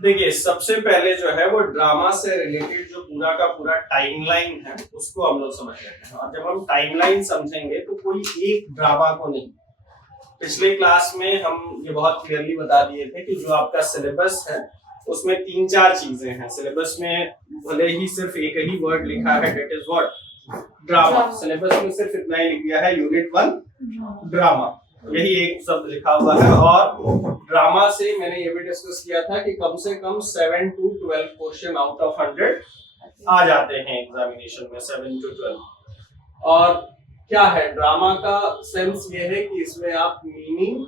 देखिए, सबसे पहले जो है वो ड्रामा से रिलेटेड जो पूरा का पूरा टाइमलाइन है उसको हम लोग समझ लेते हैं। और जब हम टाइमलाइन समझेंगे तो कोई एक ड्रामा को नहीं, पिछले क्लास में हम ये बहुत क्लियरली बता दिए थे कि जो आपका सिलेबस है उसमें 3-4 चीजें हैं। सिलेबस में भले ही सिर्फ एक ही वर्ड लिखा है, that is what, drama. Syllabus में सिर्फ इतना ही लिख दिया है, यूनिट 1 ड्रामा, यही एक शब्द लिखा हुआ है। और ड्रामा से मैंने ये भी डिस्कस किया था कि कम से कम 7 to 12 क्वेश्चन आउट ऑफ 100 आ जाते हैं एग्जामिनेशन में, 7 to 12। और क्या है ड्रामा का सेंस, ये है कि इसमें आप मीनिंग,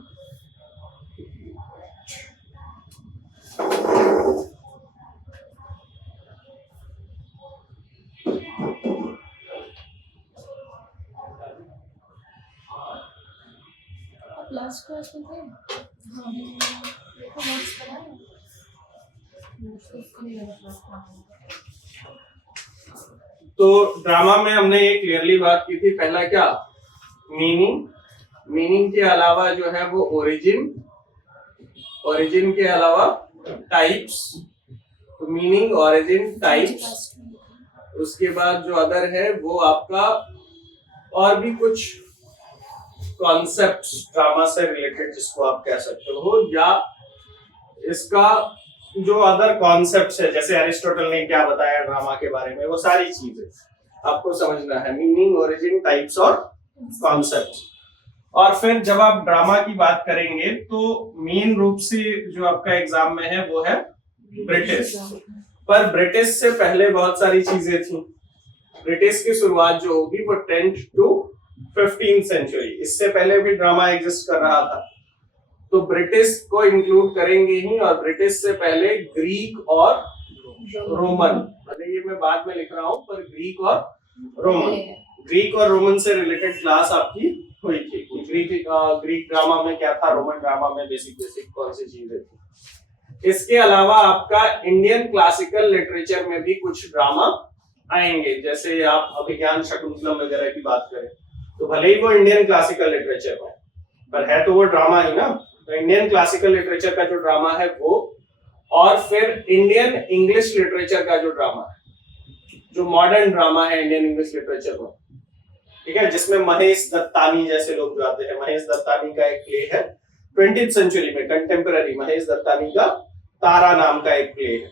लास्ट क्लास में थे हाँ देखो नोट्स पढ़ा है तो ड्रामा में हमने ये क्लियरली बात की थी। पहला क्या, मीनिंग के अलावा जो है वो ओरिजिन के अलावा टाइप्स, तो मीनिंग, ओरिजिन, टाइप्स। उसके बाद जो अदर है वो आपका और भी कुछ कॉन्सेप्ट्स ड्रामा से रिलेटेड जिसको आप कह सकते हो, या इसका जो अदर कॉन्सेप्ट्स है, जैसे अरिस्टोटल ने क्या बताया ड्रामा के बारे में, वो सारी चीजें आपको समझना है, मीनिंग, ओरिजिन, टाइप्स और कॉन्सेप्ट्स। और फिर जब आप ड्रामा की बात करेंगे तो मेन रूप से जो आपका एग्जाम में है वो है ब्रिटिश। पर ब्रिटिश से पहले बहुत सारी चीजें थी। ब्रिटिश की शुरुआत जो होगी वो 10th to 15th सेंचुरी, इससे पहले भी ड्रामा एग्जिस्ट कर रहा था, तो ब्रिटिश को इंक्लूड करेंगे ही। और ब्रिटिश से पहले ग्रीक और रोमन, मतलब ये मैं बाद में लिख रहा हूं, पर ग्रीक और रोमन से रिलेटेड क्लास आपकी हुई थी। ग्रीक ड्रामा में क्या था, रोमन ड्रामा में बेसिक कौन सी चीजें थी। इसके अलावा आपका इंडियन क्लासिकल लिटरेचर में भी कुछ ड्रामा आएंगे, जैसे आप अभिज्ञान शकुंतलम वगैरह की बात करें तो भले ही वो इंडियन क्लासिकल लिटरेचर है पर है तो वो ड्रामा ही ना। तो इंडियन क्लासिकल लिटरेचर का जो ड्रामा है वो, और फिर इंडियन इंग्लिश लिटरेचर का जो ड्रामा है, जो मॉडर्न ड्रामा है इंडियन इंग्लिश लिटरेचर में, ठीक है, जिसमें महेश दत्तानी जैसे लोग जो आते हैं। महेश दत्तानी का एक प्ले है 20th सेंचुरी में, कंटेम्पररी महेश दत्तानी का तारा नाम का एक प्ले है,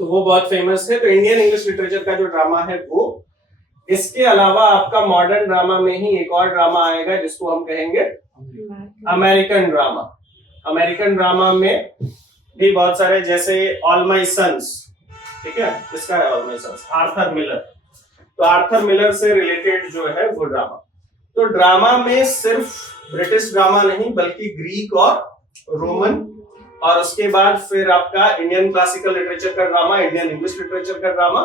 तो वो बहुत फेमस है। तो इंडियन इंग्लिश लिटरेचर का जो ड्रामा है वो। इसके अलावा आपका मॉडर्न ड्रामा में ही एक और ड्रामा आएगा जिसको हम कहेंगे अमेरिकन ड्रामा। अमेरिकन ड्रामा में भी बहुत सारे, जैसे ऑल माय सन्स, ठीक है, किसका है all my sons, Arthur Miller. तो आर्थर मिलर से रिलेटेड जो है वो ड्रामा। तो ड्रामा में सिर्फ ब्रिटिश ड्रामा नहीं बल्कि ग्रीक और रोमन, और उसके बाद फिर आपका इंडियन क्लासिकल लिटरेचर का ड्रामा, इंडियन इंग्लिश लिटरेचर का ड्रामा,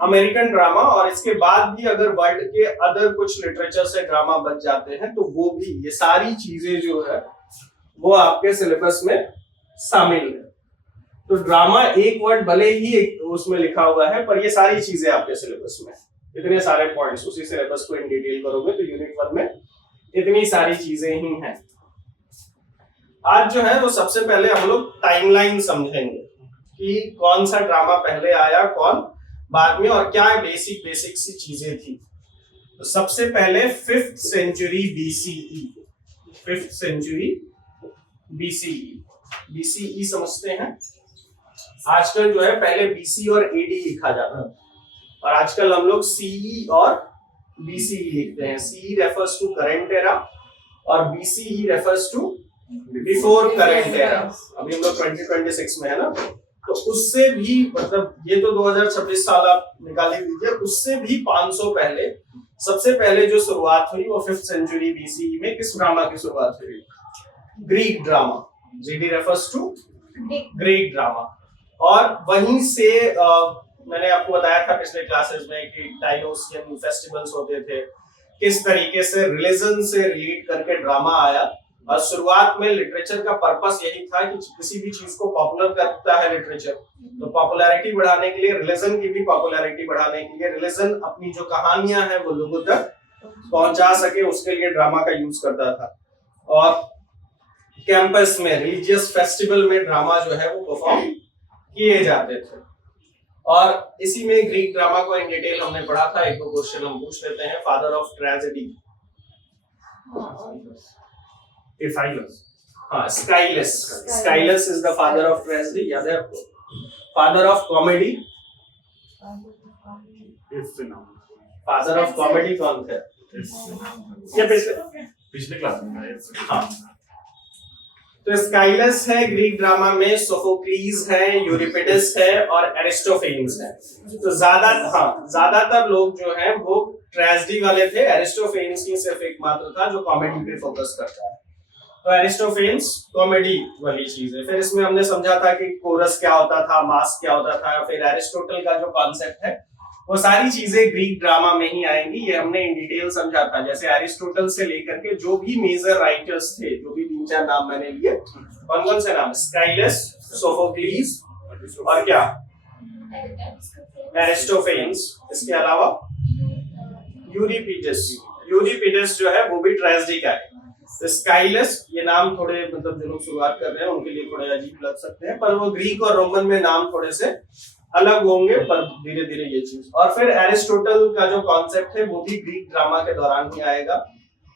अमेरिकन ड्रामा, और इसके बाद भी अगर वर्ल्ड के अदर कुछ लिटरेचर से ड्रामा बच जाते हैं तो वो भी, ये सारी चीजें जो है वो आपके सिलेबस में शामिल है। तो ड्रामा एक वर्ड भले ही उसमें लिखा हुआ है पर ये सारी चीजें आपके सिलेबस में, इतने सारे पॉइंट्स, उसी सिलेबस को इन डिटेल करोगे तो यूनिट 1 में इतनी सारी चीजें ही हैं। आज जो है वो सबसे पहले हम लोग टाइमलाइन समझेंगे कि कौन सा ड्रामा पहले आया, कौन बाद में, और क्या बेसिक सी चीजें थी। तो सबसे पहले 5th century BCE, 5th century BCE समझते हैं। आजकल जो है पहले BC और AD लिखा जाता है और आजकल हम लोग CE और BCE लिखते हैं। CE refers to current era और BCE refers to before current era. अभी हम लोग 2026 में है ना, तो उससे भी, मतलब ये तो 2026 साल आप निकाले दीजिए, उससे भी 500 पहले सबसे पहले जो शुरुआत हुई वो 5th सेंचुरी BCE में किस ड्रामा की शुरुआत हुई, Greek drama. GD refers to Greek drama. और वहीं से मैंने आपको बताया था पिछले क्लासेस में कि डायनोसियन फेस्टिवल्स होते थे, किस तरीके से रिलीजन से रिलेट करके ड्रामा आया। और शुरुआत में लिटरेचर का पर्पस यही था कि किसी भी चीज को पॉपुलर करता है लिटरेचर, तो पॉपुलैरिटी बढ़ाने के लिए, रिलीजन की भी पॉपुलैरिटी बढ़ाने के लिए, रिलीजन अपनी जो कहानियां हैं वो लोगों तक पहुंचा सके उसके लिए ड्रामा का यूज करता था। और कैंपस में रिलीजियस फेस्टिवल में ड्रामा जो है वो परफॉर्म किए जाते थे। और इसी में ग्रीक ड्रामा को इन डिटेल हमने पढ़ा था। एक दो क्वेश्चन हम पूछ लेते हैं। फादर ऑफ ट्रेजेडी, हाँ Aeschylus, Aeschylus is the father of tragedy, याद है आपको? Father of comedy, father of comedy कौन थे? ये पिछले क्लास में। हाँ, तो स्काइलस है ग्रीक ड्रामा में, सोफोक्लीज है, यूरिपिडस है और एरिस्टोफेन्स है। तो ज्यादातर लोग जो हैं वो ट्रेजेडी वाले थे। एरिस्टोफेन्स की सिर्फ एकमात्र था जो कॉमेडी पे फोकस करता है। तो एरिस्टोफेन्स कॉमेडी वाली चीज है। फिर इसमें हमने समझा था कि कोरस क्या होता था, मास्क क्या होता था। फिर एरिस्टोटल का जो कॉन्सेप्ट है वो सारी चीजें ग्रीक ड्रामा में ही आएंगी। ये हमने इन डिटेल समझा था। जैसे एरिस्टोटल से लेकर के जो भी मेजर राइटर्स थे, जो भी 3-4 नाम मैंने लिए, कौन कौन से नाम? स्काइलस, सोफोक्लीज और क्या? एरिस्टोफेन्स। इसके अलावा यूरिपिडस, यूरिपिडस जो है वो भी ट्रेजेडी का है। तो स्काइलस, ये नाम थोड़े मतलब जो लोग शुरुआत कर रहे हैं उनके लिए थोड़े अजीब लग सकते हैं, पर वो ग्रीक और रोमन में नाम थोड़े से अलग होंगे, पर धीरे धीरे ये चीज। और फिर एरिस्टोटल का जो कॉन्सेप्ट है वो भी ग्रीक ड्रामा के दौरान ही आएगा।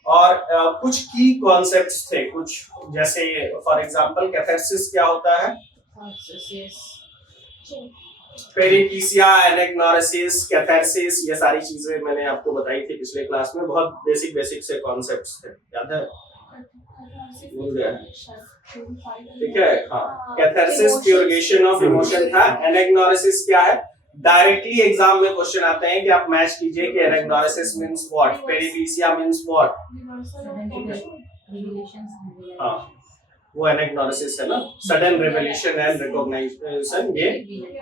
और कुछ की कॉन्सेप्ट्स थे, कुछ जैसे फॉर एग्जांपल कैथारसिस क्या होता है, पेरिपीसिया, एनेग्नोरेसिस, कैथारसिस, ये सारी चीजें मैंने आपको बताई थी पिछले क्लास में। बहुत बेसिक से कॉन्सेप्ट्स थे, याद है? भूल गया? ठीक है, हाँ। कैथारसिस प्यूरिफिकेशन ऑफ इमोशन था। एनेग्नोरेसिस क्या है? डायरेक्टली एग्जाम में क्वेश्चन आते हैं कि आप मैच कीजिए कि एनेग्नोरेसिस मींस व्हाट, पेरिपीसिया मींस व्हाट। हाँ, वो एनेग्नोरेसिस है ना, सडन रिवलेशन एंड रिकॉग्निशन। ये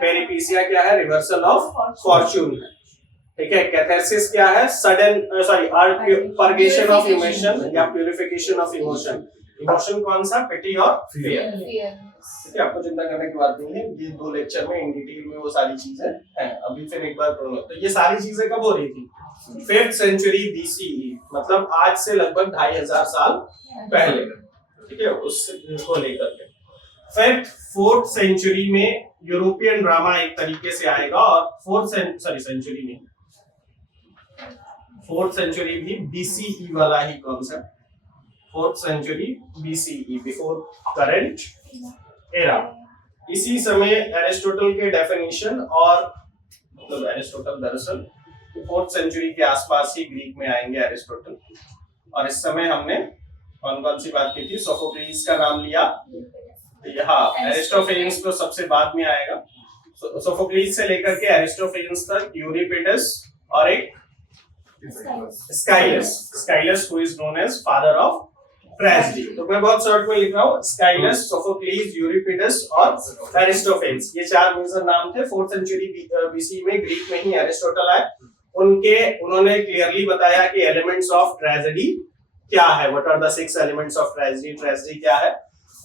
पेरिपीसिया क्या है? रिवर्सल ऑफ फॉर्च्यून है। ठीक है। कैथारसिस क्या है? सडन पर्गेशन ऑफ इमोशन या प्यूरिफिकेशन ऑफ इमोशन। इमोशन कौन सा? पिटी और फियर। ठीक है, आपको चिंता करने की बात नहीं है। ये 2 लेक्चर में इन डिटेल में वो सारी चीजें हैं। अभी फिर एक बार तो ये सारी चीजें कब हो रही थी? 5th सेंचुरी BCE, मतलब आज से लगभग 2500 साल पहले। ठीक है, उसको लेकर के। फिर 4th सेंचुरी में यूरोपियन ड्रामा एक तरीके से आएगा। और 4th सेंचुरी में 4th सेंचुरी भी BCE वाला ही concept. 4th century BCE, before current era. इसी समय एरिस्टोटल के डेफिनेशन और मतलब एरिस्टोटल दरअसल 4th सेंचुरी के आसपास ही ग्रीक में आएंगे एरिस्टोटल। और इस समय हमने कौन कौन सी बात की थी? सोफोक्लीज का नाम लिया। यहाँ एरिस्टोफेन्स तो सबसे बाद में आएगा। सोफोक्लीज से लेकर के एरिस्टोफेन्स तक यूरिपिडस और एक Aeschylus, Aeschylus who is known as father of tragedy. तो मैं बहुत शॉर्ट में लिख रहा हूँ, स्काइलस, सोफोक्लीज, यूरिपिडस और एरिस्टोफेन्स, ये 4 मेजर नाम थे। 4th सेंचुरी BC में ग्रीक में ही एरिस्टोटल आए। उन्होंने क्लियरली बताया कि एलिमेंट्स ऑफ ट्रेजेडी क्या है, what are the 6 elements of tragedy, tragedy क्या है।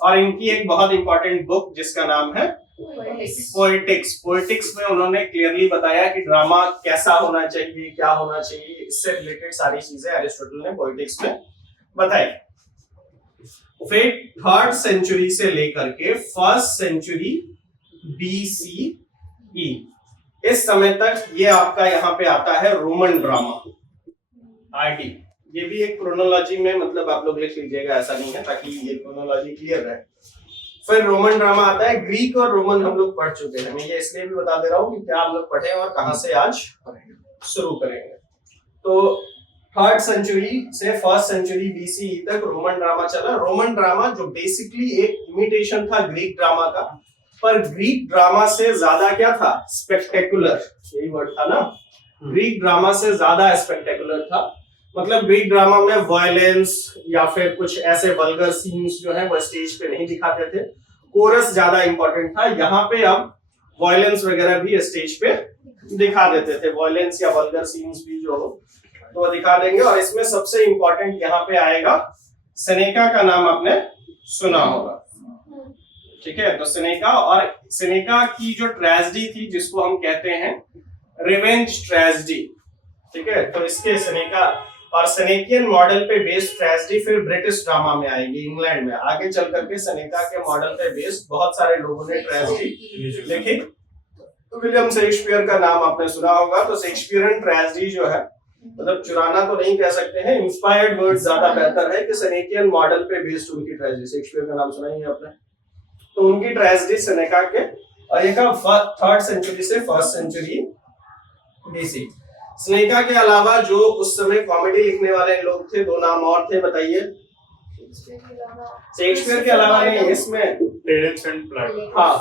और इनकी एक बहुत इंपॉर्टेंट बुक जिसका नाम है पोएटिक्स। पोएटिक्स में उन्होंने क्लियरली बताया कि ड्रामा कैसा होना चाहिए, क्या होना चाहिए, इससे रिलेटेड सारी चीजें एरिस्टोटल ने पोएटिक्स में बताई। फिर 3rd सेंचुरी से लेकर के 1st सेंचुरी BCE, इस समय तक ये आपका यहाँ पे आता है रोमन ड्रामा, RD। ये भी एक क्रोनोलॉजी में मतलब आप लोग लिख लीजिएगा, ऐसा नहीं है, ताकि ये क्रोनोलॉजी क्लियर रहे। फिर रोमन ड्रामा आता है। ग्रीक और रोमन हम लोग पढ़ चुके हैं। मैं ये इसलिए भी बता दे रहा हूँ कि क्या हम लोग पढ़े और कहां से आज शुरू करेंगे। तो 3rd सेंचुरी से 1st सेंचुरी BCE तक रोमन ड्रामा चला। रोमन ड्रामा जो बेसिकली एक इमिटेशन था ग्रीक ड्रामा का, पर ग्रीक ड्रामा से ज्यादा क्या था? स्पेक्टेकुलर, यही वर्ड था ना। ग्रीक ड्रामा से ज्यादा स्पेक्टेकुलर था। मतलब ग्रीक ड्रामा में वायलेंस या फिर कुछ ऐसे वल्गर सीन्स जो है वो स्टेज पे नहीं दिखाते थे। कोरस ज्यादा इंपॉर्टेंट था। यहाँ पे अब वायलेंस वगैरह भी स्टेज पे दिखा देते थे। वायलेंस या वल्गर सीन्स भी जो हो तो वो दिखा देंगे। और इसमें सबसे इंपॉर्टेंट यहाँ पे आएगा सेनेका का नाम आपने सुना होगा। ठीक है, तो सेनेका, और सेनेका की जो ट्रेजेडी थी जिसको हम कहते हैं रिवेंज ट्रेजेडी। ठीक है, तो इसके सेनेका और सेनेकियन मॉडल पे बेस्ड ट्रेजेडी फिर ब्रिटिश ड्रामा में आएगी इंग्लैंड में। आगे चल करके सेनेका के मॉडल पे बेस्ड बहुत सारे लोगों ने ट्रेजेडी लिखी। तो विलियम शेक्सपियर का नाम आपने सुना होगा। तो शेक्सपियरन ट्रेजेडी जो है, मतलब चुराना तो नहीं कह सकते हैं, इंस्पायर्ड वर्ड ज्यादा बेहतर है कि सेनेकियन मॉडल पे बेस्ड उनकी ट्रेजेडी। शेक्सपियर का नाम सुना ही है आपने। तो उनकी ट्रेजेडी सेनेका के, और ये का 3rd सेंचुरी से 1st सेंचुरी बीसी। सेनेका के अलावा जो उस समय कॉमेडी लिखने वाले लोग थे, 2 नाम और थे, बताइए। शेक्सपियर के अलावा नहीं, इसमें टेरेंस एंड प्लाटो। हाँ,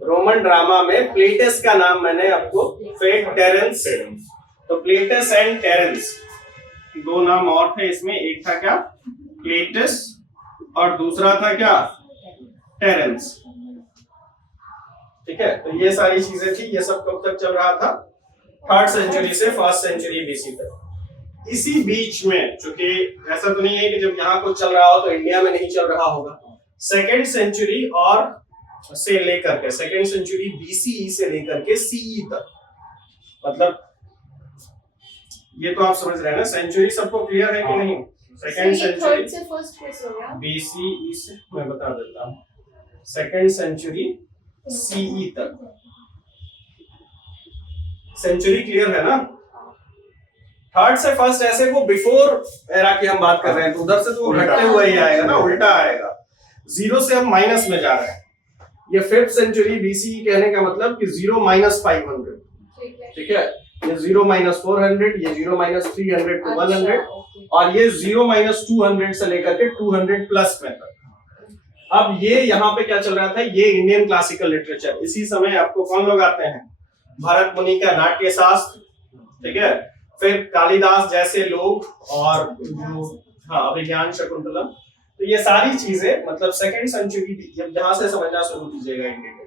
रोमन ड्रामा में प्लेटस का नाम मैंने आपको, टेरेंस। तो प्लेटस एंड टेरेंस 2 नाम और थे इसमें। एक था क्या, प्लेटस, और दूसरा था क्या, टेरेंस। ठीक है, तो ये सारी चीजें थी। ये सब कब तक चल रहा था, 3rd सेंचुरी से 1st सेंचुरी बीसी तक। इसी बीच में, चूंकि ऐसा तो नहीं है कि जब यहाँ कुछ चल रहा हो तो इंडिया में नहीं चल रहा होगा, 2nd सेंचुरी और से लेकर के 2nd सेंचुरी बीसीई से लेकर के सीई तक, मतलब ये तो आप समझ रहे हैं ना, सेंचुरी सबको क्लियर है कि नहीं। 2nd सेंचुरी से फर्स्ट कैसे हो गया? बीसीई से मैं बता देता हूँ, 2nd सेंचुरी सीई तक। सेंचुरी क्लियर है ना। 3rd से 1st ऐसे वो बिफोर एरा की हम बात कर रहे हैं, तो उधर से तो घटते हुए ही आएगा ना, उल्टा आएगा। 0 से हम माइनस में जा रहे हैं। ये 5th सेंचुरी बीसी कहने का मतलब कि 0 - 500, ठीक है। ये 0 - 400, ये 0 - 300 to 100, और ये 0 - 200 से लेकर के 200 प्लस में तक। अब ये यहाँ पे क्या चल रहा था, ये इंडियन क्लासिकल लिटरेचर। इसी समय आपको कौन लोग आते हैं, भरत मुनि का नाट्य शास्त्र, ठीक है, फिर कालिदास जैसे लोग, और जो अभिज्ञान शकुंतलम। तो ये सारी चीजें, मतलब 2nd सेंचुरी, यहां से समझना शुरू कीजिएगा इंडिया में।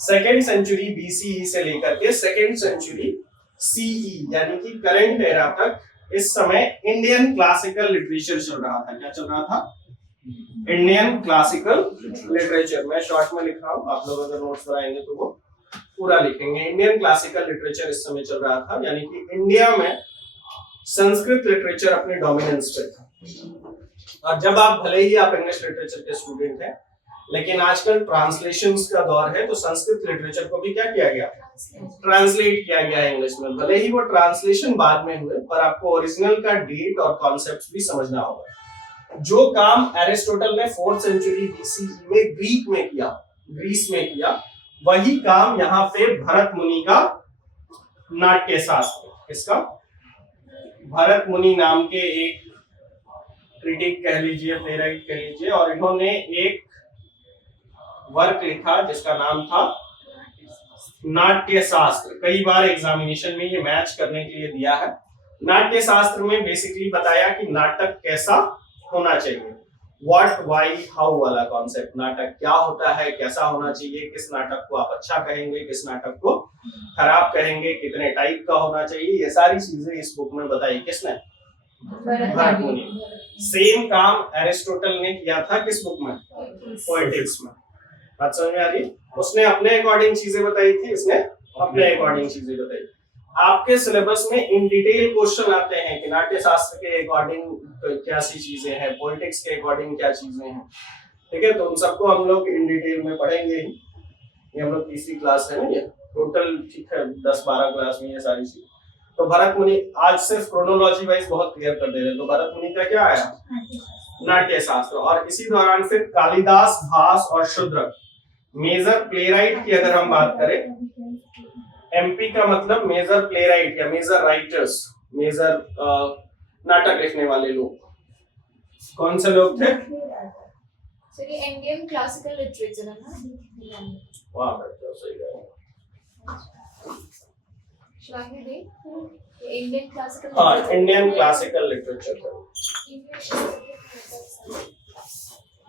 2nd सेंचुरी बीसीई से लेकर के 2nd सेंचुरी सीई यानी कि करंट एरा तक, इस समय इंडियन क्लासिकल लिटरेचर चल रहा था। क्या चल रहा था, इंडियन क्लासिकल लिटरेचर। मैं शॉर्ट में लिख रहा हूँ, आप लोग अगर नोट्स बनाएंगे तो वो पूरा लिखेंगे। इंडियन क्लासिकल लिटरेचर इस समय चल रहा था, यानी कि इंडिया में संस्कृत लिटरेचर अपने डोमिनेंस पे था। और जब आप, भले ही आप इंग्लिश लिटरेचर के स्टूडेंट हैं, लेकिन आजकल ट्रांसलेशंस का दौर है, तो संस्कृत लिटरेचर को भी क्या किया गया, ट्रांसलेट किया गया इंग्लिश में। भले ही वो ट्रांसलेशन बाद में हुए, पर आपको ओरिजिनल का डेट और कॉन्सेप्ट भी समझना होगा। जो काम एरिस्टोटल ने 4th सेंचुरी बीसीई में ग्रीक में किया, ग्रीस में किया, वही काम यहाँ पे भरत मुनि का नाट्य शास्त्र, इसका भरत मुनि नाम के एक क्रिटिक कह लीजिए, प्लेराइट कह लीजिए, और इन्होंने एक वर्क लिखा जिसका नाम था नाट्य शास्त्र। कई बार एग्जामिनेशन में ये मैच करने के लिए दिया है। नाट्य शास्त्र में बेसिकली बताया कि नाटक कैसा होना चाहिए, व्हाट, व्हाई, हाउ वाला कॉन्सेप्ट। नाटक क्या होता है, कैसा होना चाहिए, किस नाटक को आप अच्छा कहेंगे, किस नाटक को खराब कहेंगे, कितने टाइप का होना चाहिए, ये सारी चीजें इस बुक में बताई। किसने, भरत मुनि। सेम काम एरिस्टोटल ने किया था किस बुक में, पोएटिक्स में। बात समझ में आ रही। उसने अपने अकॉर्डिंग चीजें बताई थी, इसने अपने अकॉर्डिंग चीजें बताई। आपके सिलेबस में इन डिटेल क्वेश्चन आते हैं कि नाट्य शास्त्र के अकॉर्डिंग क्या सी चीजें हैं, पॉलिटिक्स के अकॉर्डिंग क्या चीजें हैं, ठीक है। तो उन सबको हम लोग इन डिटेल में पढ़ेंगे ही। ये हम लोग 3री क्लास है ना, ये टोटल, ठीक है, 10-12 क्लास में ये सारी चीज। तो भरत मुनि, आज सिर्फ क्रोनोलॉजी वाइज बहुत क्लियर कर दे रहे हैं। तो भरत मुनि का क्या आया, नाट्य शास्त्र। और इसी दौरान फिर कालिदास, भास और शूद्रक, मेजर प्लेराइट की अगर हम बात करें, एमपी का मतलब मेजर प्लेराइट या मेजर राइटर्स, मेजर नाटक लिखने वाले लोग कौन से लोग थे? सर ये इंडियन क्लासिकल लिटरेचर है ना? वाह बेटा, सही है। इंडियन क्लासिकल, हाँ, इंडियन क्लासिकल लिटरेचर।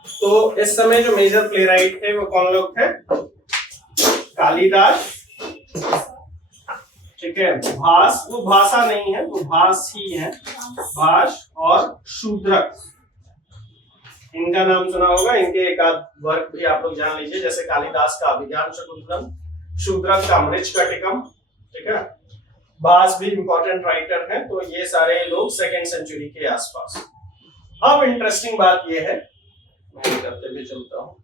तो इस समय जो मेजर प्लेराइट थे वो कौन लोग थे? कालिदास, ठीक है, भास, वो भाषा नहीं है, वो भास ही है, भास और शूद्रक। इनका नाम सुना होगा, इनके एक आध वर्क भी आप लोग जान लीजिए, जैसे कालिदास का अभिज्ञान शकुंतलम, शूद्रक का मृच्छकटिकम, ठीक है। बास भी इंपॉर्टेंट राइटर हैं, तो ये सारे लोग सेकेंड सेंचुरी के आसपास। अब इंटरेस्टिंग बात ये है, मैं करते हुए चलता हूँ,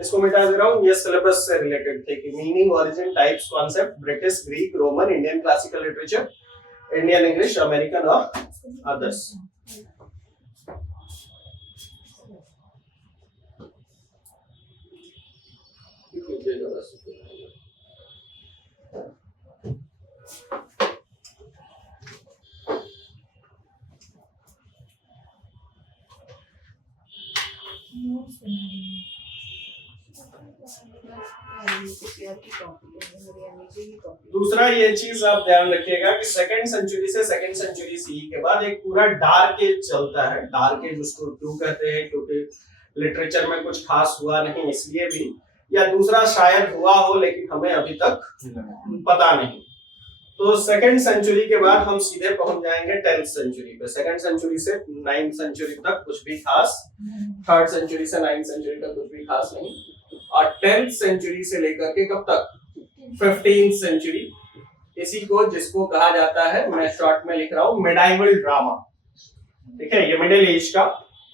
इसको मिटा दे रहा हूँ, ये सिलेबस से रिलेटेड थे कि meaning, origin, types, concept, British, Greek, Roman, Indian classical literature, Indian English, American और अदर्स। नोट्स बना रही हूँ। दूसरा ये चीज आप ध्यान रखिएगा कि सेकंड सेंचुरी से सेकंड सेंचुरी सी के बाद एक पूरा डार्क एज चलता है। डार्क एज उसको क्यों कहते हैं? क्योंकि लिटरेचर में कुछ खास हुआ नहीं इसलिए भी, या दूसरा शायद हुआ हो लेकिन हमें अभी तक पता नहीं। तो सेकंड सेंचुरी के बाद हम सीधे पहुंच जाएंगे 10th सेंचुरी पे। सेकंड सेंचुरी से 9th सेंचुरी तक कुछ भी खास, 3rd सेंचुरी से 9th सेंचुरी तक कुछ भी खास नहीं, और 10th सेंचुरी से लेकर के कब तक? 15th century. इसी को जिसको कहा जाता है, मैं शॉर्ट में लिख रहा हूं, मिडाइवल ड्रामा। ठीक है, ये मिडिल एज का।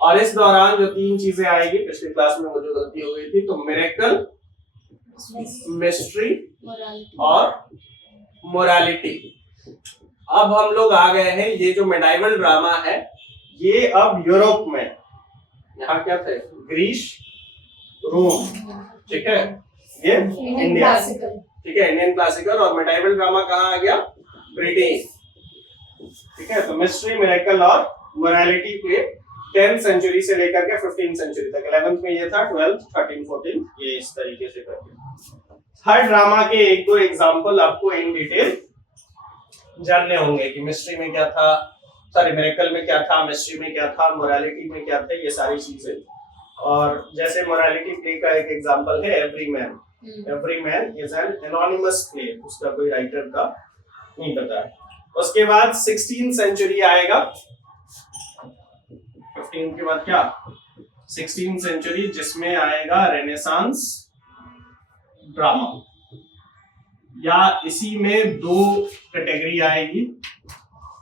और इस दौरान जो 3 चीजें आएगी, पिछली क्लास में मुझे गलती हो गई थी, तो मिरेकल, मिस्ट्री और मोरालिटी। अब हम लोग आ गए हैं, ये जो मिडाइवल ड्रामा है ये अब यूरोप में, यहाँ क्या थे? ग्रीस, रोम, ठीक है, ये इंडिया, ठीक है, इंडियन क्लासिकल। और मिडाइवल ड्रामा कहाँ आ गया? ब्रिटेन। ठीक है, तो मिस्ट्री, मिरेकल और मोरालिटी पे 10th सेंचुरी से लेकर के 15th सेंचुरी तक। 11th में ये था, 12th, 13, 14 ये इस तरीके से करके। हर ड्रामा के 1-2 एग्जाम्पल आपको इन डिटेल जानने होंगे कि मिस्ट्री में क्या था, सॉरी मिरेकल में क्या था, मिस्ट्री में क्या था, मोरालिटी में क्या था, ये सारी चीजें। और जैसे मोरालिटी प्ले का एक एग्जाम्पल है Everyman. Everyman is an anonymous play, उसका कोई राइटर का नहीं पता है। उसके बाद 16th सेंचुरी आएगा। 15 के बाद क्या? 16th सेंचुरी, जिसमें आएगा रेनेसांस ड्रामा, या इसी में 2 कैटेगरी आएगी।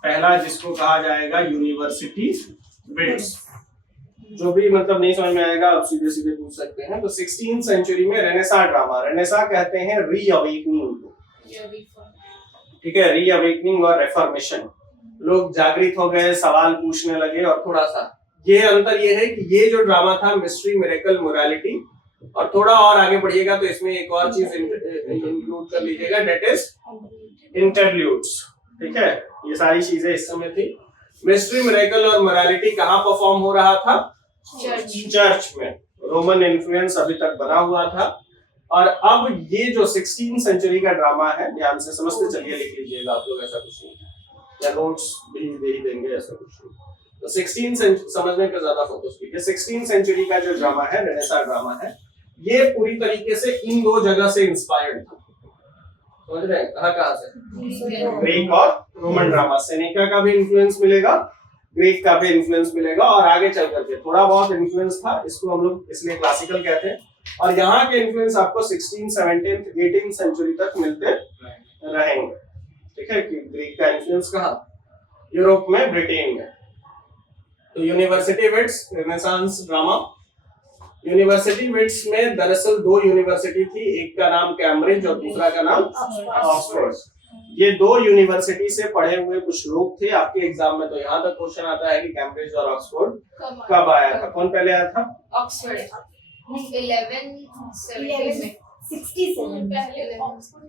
पहला जिसको कहा जाएगा यूनिवर्सिटी विट्स, जो भी मतलब नहीं समझ में आएगा आप सीधे सीधे पूछ सकते हैं। तो 16th सेंचुरी में रेनेसा ड्रामा, रेनेसा कहते हैं रीअवेकनिंग, ठीक है, रीअवेकनिंग और रेफॉर्मेशन। लोग जागृत हो गए, सवाल पूछने लगे, और थोड़ा सा ये अंतर ये है कि ये जो ड्रामा था मिस्ट्री, मिरेकल, मोरालिटी, और थोड़ा और आगे बढ़िएगा तो इसमें एक और चीज इंक्लूड कर लीजिएगा, दैट इज इंटरल्यूड्स। ठीक है, ये सारी चीजें इस समय थी। मिस्ट्री, मिरेकल और मोरालिटी कहाँ परफॉर्म हो रहा था? चर्च में। रोमन इन्फ्लुएंस अभी तक बना हुआ था। और अब ये जो 16th सेंचुरी का ड्रामा है, ध्यान से समझते चलिए, लिख लीजिएगा आप लोग, ऐसा कुछ नहीं, या नोट्स भी दे ही देंगे, ऐसा कुछ नहीं। तो 16th सेंचुरी समझने पे ज्यादा फोकस कीजिए। 16th सेंचुरी का जो ड्रामा है, रेनेसा ड्रामा है, ये पूरी तरीके से इन 2 जगह से इंस्पायर्ड था। समझ रहे हैं? कहाँ से? ग्रीक और रोमन ड्रामा। सेनेका का भी इन्फ्लुएंस मिलेगा, ग्रीक का भी इन्फ्लुएंस मिलेगा, और आगे चल करके थोड़ा बहुत इन्फ्लुएंस था, इसको हम लोग इसलिए क्लासिकल कहते हैं। और यहाँ के इन्फ्लुएंस आपको 16th, 17th, 18th सेंचुरी तक मिलते रहेंगे। ठीक है, कि ग्रीक का इन्फ्लुएंस कहाँ? यूरोप में, ब्रिटेन में। तो university wits, renaissance drama. University wits में दरअसल 2 यूनिवर्सिटी थी, एक का नाम कैम्ब्रिज और दूसरा का नाम ऑक्सफोर्ड। ये 2 यूनिवर्सिटी से पढ़े हुए कुछ लोग थे। आपके एग्जाम में तो यहाँ तक क्वेश्चन आता है कि कैम्ब्रिज और ऑक्सफोर्ड कब आया था? कौन पहले आया था? ऑक्सफोर्ड 1170 में, 67 पहले ऑक्सफोर्ड,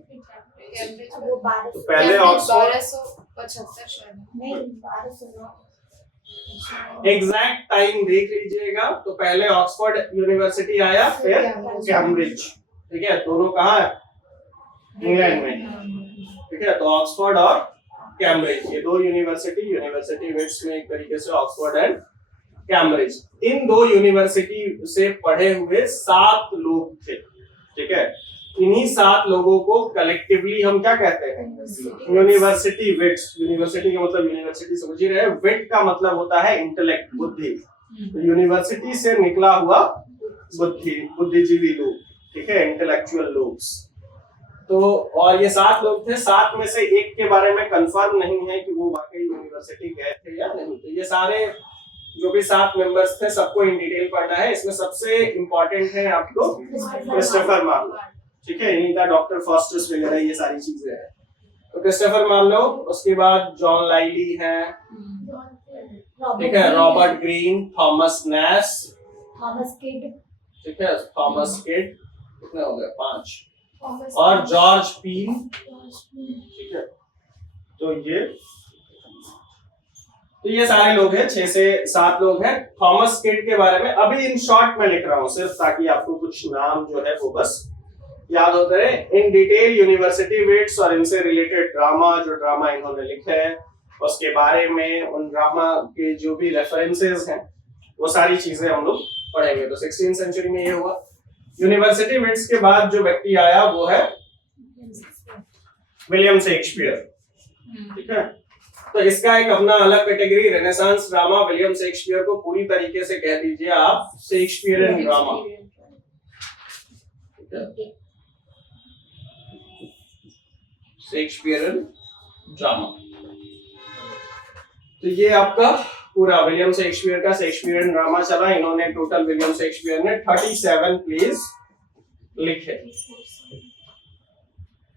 कैम्ब्रिज वो 1200, तो पहले ऑक्सफोर्ड 1275 शायद, नहीं 1209 एग्जैक्ट टाइम देख लीजिएगा। तो पहले ऑक्सफोर्ड यूनिवर्सिटी आया, फिर कैम्ब्रिज। ठीक है, दोनों कहाँ है? इंग्लैंड में। ठीक है, तो ऑक्सफोर्ड और कैम्ब्रिज, ये 2 यूनिवर्सिटी, यूनिवर्सिटी विट्स में एक तरीके से Oxford and Cambridge. In 2 university से पढ़े हुए 7 लोग थे। ठीक है, इन्हीं 7 लोगों को कलेक्टिवली हम क्या कहते हैं? University wits. यूनिवर्सिटी का मतलब यूनिवर्सिटी समझ ही रहे, विट का मतलब होता है इंटेलेक्ट, बुद्धि। तो यूनिवर्सिटी से निकला हुआ बुद्धिजीवी लोग, ठीक है, इंटेलेक्चुअल लोग। तो और ये 7 लोग थे, 7 में से एक के बारे में कंफर्म नहीं है कि वो वाकई यूनिवर्सिटी गए थे या नहीं। तो ये सारे जो भी 7 मेंबर्स थे सबको इन डिटेल पढ़ना है। इसमें सबसे इंपॉर्टेंट है आपको क्रिस्टोफर मार्लो, ठीक है, इन्हीं का डॉक्टर फॉस्टस वगैरह ये सारी चीजें हैं। तो क्रिस्टोफर मार्लो, उसके बाद जॉन लाइली है, ठीक है, Robert Greene, Thomas Nash, Thomas kid, ठीक है, थॉमस किड, कितने हो गए 5, और जॉर्ज पील, ठीक है। तो ये सारे लोग हैं, 6 से 7 लोग हैं। थॉमस किड के बारे में अभी इन शॉर्ट में लिख रहा हूं सिर्फ ताकि आपको कुछ नाम जो है वो बस याद होते रहे। इन डिटेल यूनिवर्सिटी वेट्स और इनसे रिलेटेड ड्रामा, जो ड्रामा इन्होंने लिखे हैं उसके बारे में, उन ड्रामा के जो भी रेफरेंसेस हैं वो सारी चीजें हम लोग पढ़ेंगे। तो 16वीं सेंचुरी में ये हुआ। यूनिवर्सिटी वेट्स के बाद जो व्यक्ति आया वो है विलियम शेक्सपियर, ठीक है। तो इसका एक अपना अलग category, renaissance drama. William Shakespeare को पूरी तरीके से कह दीजिए आप शेक्सपियरियन ड्रामा, शेक्सपियरियन ड्रामा। तो ये आपका पूरा विलियम शेक्सपियर का शेक्सपियरियन ड्रामा चला। इन्होंने टोटल, विलियम शेक्सपियर ने 37 प्लेस लिखे,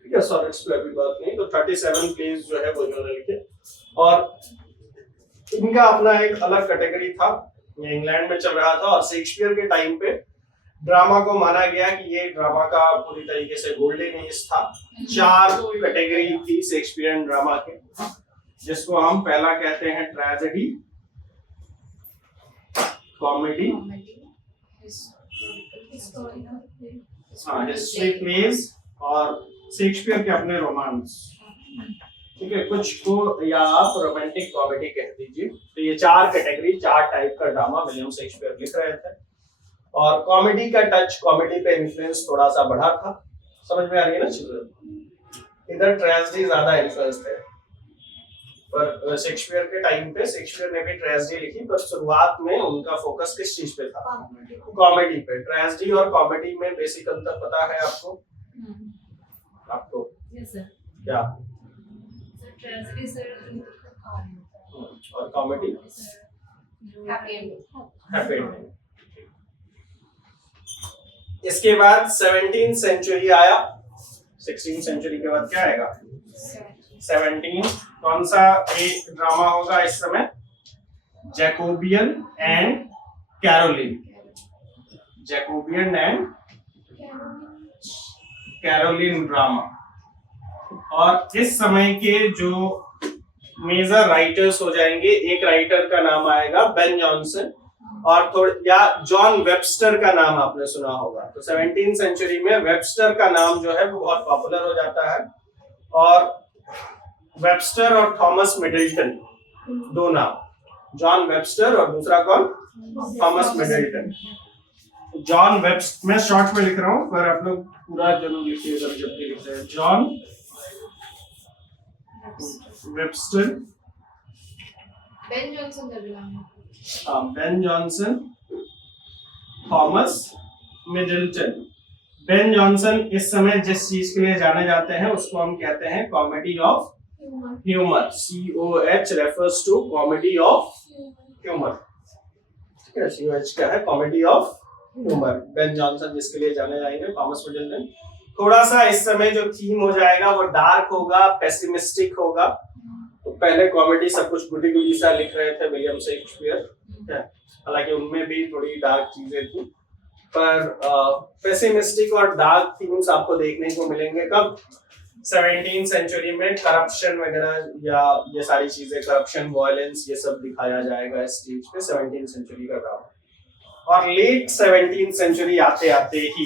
ठीक है, सॉनेट्स पे अभी बात नहीं। तो 37 प्लेस जो है वो इन्होंने लिखे और इनका अपना एक अलग कैटेगरी था। ये इंग्लैंड में चल रहा था और शेक्सपियर के टाइम पे ड्रामा को माना गया कि ये ड्रामा का पूरी तरीके से गोल्डन एज था। 4 कैटेगरी थी शेक्सपियरियन ड्रामा के, जिसको हम पहला कहते हैं ट्रेजेडी, कॉमेडी, हिस्ट्री प्लेस और शेक्सपियर के अपने रोमांस, ठीक है, कुछ को या आप रोमांटिक कॉमेडी कह दीजिए। तो ये 4 कैटेगरी, 4 टाइप का ड्रामा विलियम शेक्सपियर लिख रहे थे। और कॉमेडी का टच, कॉमेडी पे इन्फ्लुएंस थोड़ा सा बढ़ा था। समझ में आ रही है ना चीजें? इधर ट्रेजेडी ज्यादा इन्फ्लुएंस थे, पर शेक्सपियर के टाइम पे शेक्सपियर ने भी ट्रेजेडी लिखी, पर शुरुआत में उनका फोकस किस चीज पे था? कॉमेडी पे। ट्रेजेडी और कॉमेडी में बेसिक अंतर पता है आपको? आपको यस सर। क्या? ट्रेजेडी सर और कॉमेडी हैप्पी एंडिंग। इसके बाद 17th सेंचुरी आया। 16th सेंचुरी के बाद क्या आएगा? 17। कौन सा एक ड्रामा होगा इस समय? Jacobean and Caroline. Jacobean and Caroline drama. और इस समय के जो मेजर राइटर्स हो जाएंगे, एक राइटर का नाम आएगा बेन जॉनसन और थोड़ा या जॉन वेबस्टर का नाम आपने सुना होगा। तो 17th सेंचुरी में वेबस्टर का नाम जो है वो बहुत पॉपुलर हो जाता है। और वेबस्टर और थॉमस मिडल्टन, 2 नाम, जॉन वेबस्टर और दूसरा कौन? Thomas Middleton. जॉन वेबस्टर, मैं शॉर्ट में लिख रहा हूं पर आप लोग पूरा जरूर लिखिएगा जब भी लिख रहे हैं। जॉन वेबस्टर, बेन जॉनसन का भी नाम है। Ben Jonson, Thomas Middleton. Ben Jonson इस समय जिस चीज के लिए जाने जाते हैं उसको हम कहते हैं comedy of humour. COH refers to comedy of humour, ठीक है। COH क्या है? Comedy of humour. Ben Jonson जिसके लिए जाने जाएंगे, थॉमस मिडल्टन। थोड़ा सा इस समय जो थीम हो जाएगा वो डार्क होगा, पेसिमिस्टिक होगा। तो पहले कॉमेडी सब कुछ गुडी गुडी सा लिख रहे थे विलियम शेक्सपियर, हालांकि उनमें भी थोड़ी डार्क चीजें थी, पर पेसिमिस्टिक और डार्क थीम्स आपको देखने को मिलेंगे कब? 17th सेंचुरी में। करप्शन वगैरह या ये सारी चीजें, करप्शन, वायलेंस, ये सब दिखाया जाएगा इस स्टेज पे 17th सेंचुरी का ड्रामा। और लेट 17th सेंचुरी आते आते ही,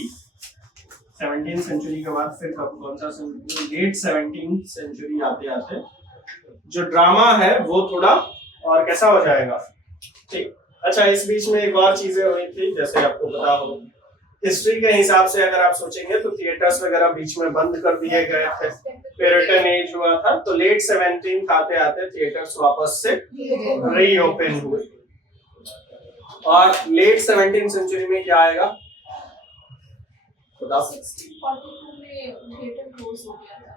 17th सेंचुरी के बाद फिर कौन सा सेंचुरी? लेट 17th सेंचुरी आते आते जो ड्रामा है वो थोड़ा और कैसा हो जाएगा, ठीक। अच्छा, इस बीच में एक और चीजें हुई थी, जैसे आपको पता हो हिस्ट्री के हिसाब से अगर आप सोचेंगे तो थिएटर्स वगैरह बीच में बंद कर दिए गए थे, प्यूरिटन एज हुआ था। तो लेट 17th आते आते थिएटर्स वापस से रीओपन हुए। और लेट 17th सेंचुरी में क्या आएगा? बताओ। 1642 में थिएटर क्लोज हो गया था।